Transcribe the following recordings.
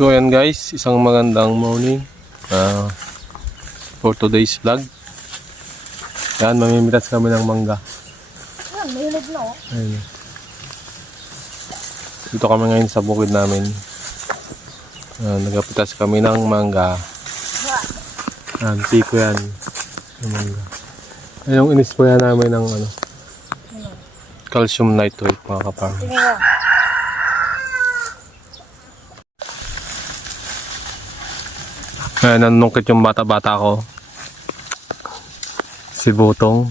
So ayan guys, isang magandang morning ah, for today's vlog. Yan, mamimitas kami ng mangga. Yan, mahilig na oh. Ayun. Dito kami ngayon sa bukid namin. Ah, nagapitas kami ng mangga. Yan, piko yan. Yung mangga. Ayun, yung inispoya namin ng ano, Ano? calcium nitrate mga kapar. Tingnan Kaya nanungkit yung bata-bata ko. Si Butong.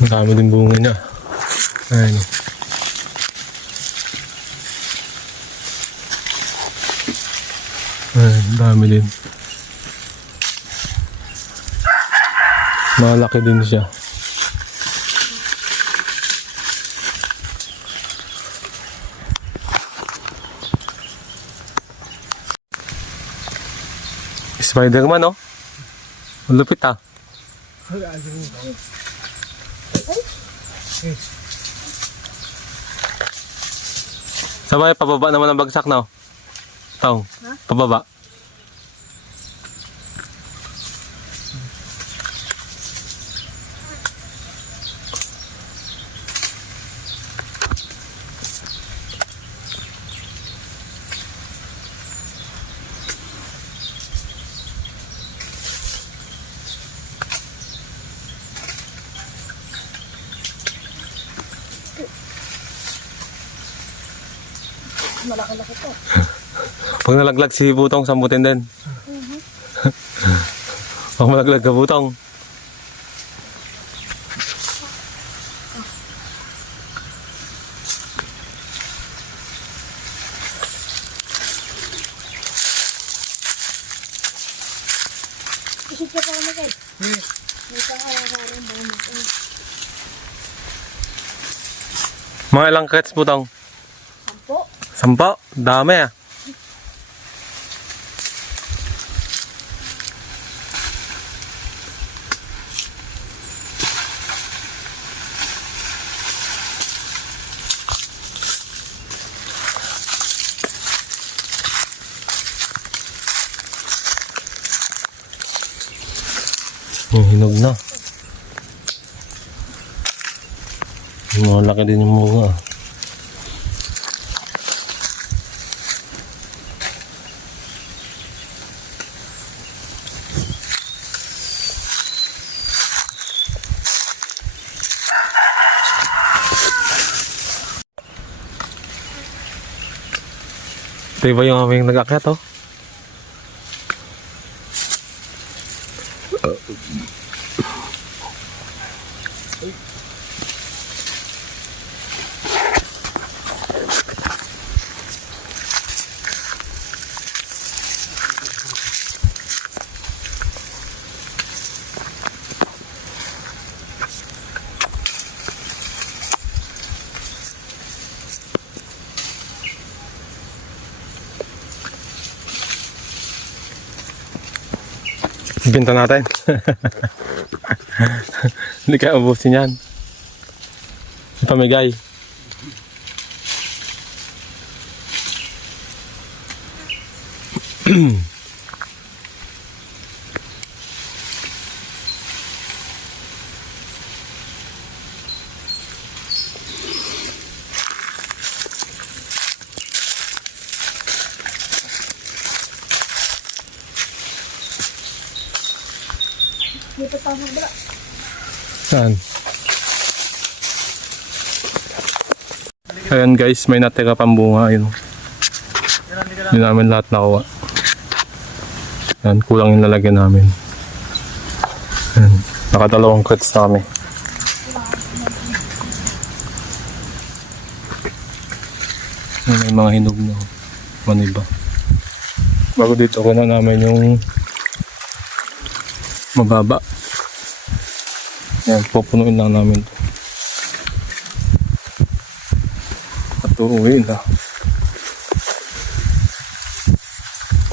Ang dami din bunga niya. Ayun, ang dami din. Malaki din siya. Spider-Man, oh. Ang lupit, ah. Sabay, pababa naman ang bagsak na, oh. Tong, pababa. Malaki-laki to. Pag nalaglag si Butong, sambutin din. Pag malaglag ka, Butong. Isip ka pa kami guys. May pangalan ba? Mga ilang kits, Butong? Sampo. Dami, ah. Yung hinog na. Malaki din yung bunga. Ito iba yung aming nag-akyat, oh. Binta natin. Hindi kaya ubusin yan. Pamigay. Dito pa sa bala. Saan? Ayan guys, may natira pang bunga. Yun. Hindi namin lahat nakuha. Ayan, kulang yung lalagyan namin. Ayan, nakadalawang cuts na kami. May mga hinog na maniba. Bago dito, kuna namin yung mababa. Ayan, pupunuin lang namin ito. At uuwiin na.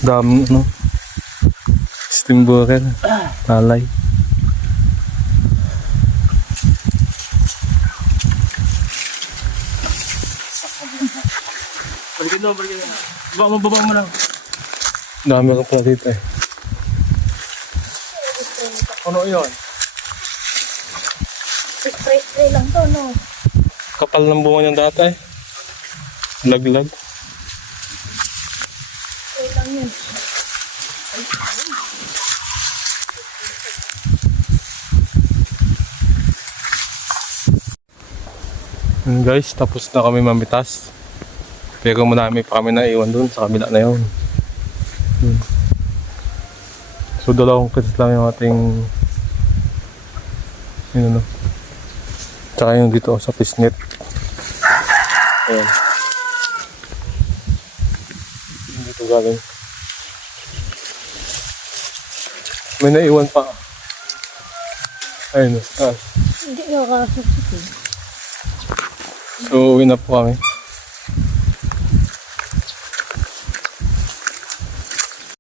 Daming ano. Steam burger. Malay. Balikin daw, balikin daw. Baba mo, baba mo lang. Dami ka pala dito eh. Ano yun? Spray, spray lang to, no? Kapal ng bunga niyan dati. Laglag. Spray lang yun. Yun guys, tapos na kami mamitas. Pero marami pa kami naiwan dun sa kabila na yun. Yun. So dalawang kits lang yung ating yun ano. Tsaka yung dito sa pisnit. Ayan. Dito galing. May naiwan pa. Ayun, sa taas. Hindi. So, uwi na po kami.